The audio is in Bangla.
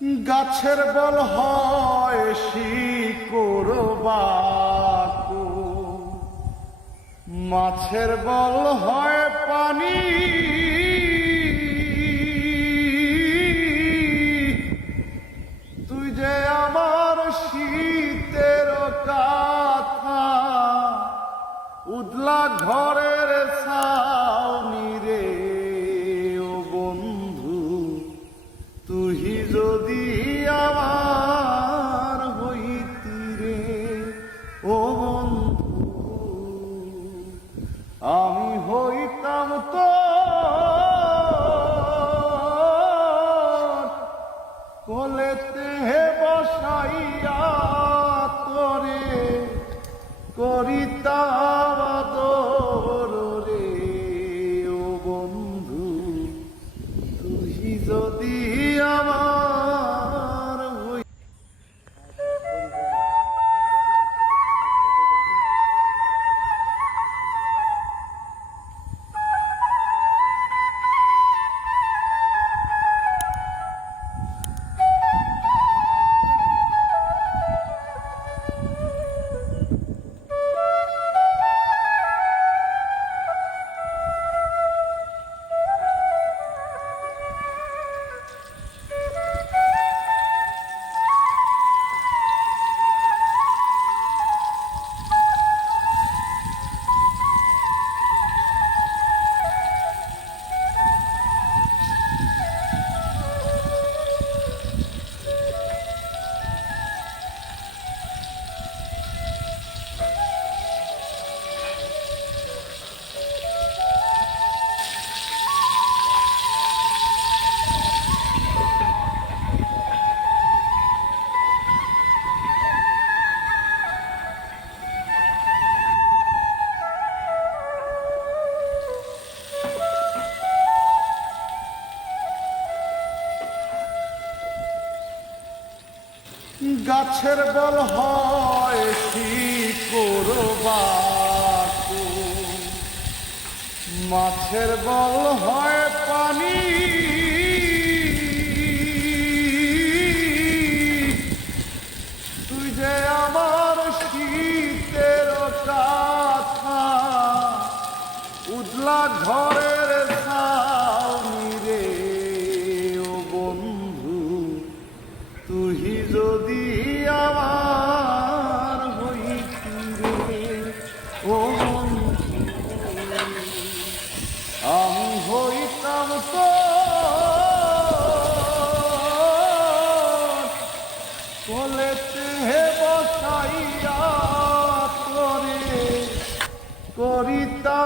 গাছের বল হয় শিকড় বাকু। মাছের বল হয় গাছের বল হয় শিকড় বাকু মাছের বল হয় পানি। তুই যে আমার শীতের কথা উজলা ঘরের কোলেতে হে বসাইয়া করে করিতা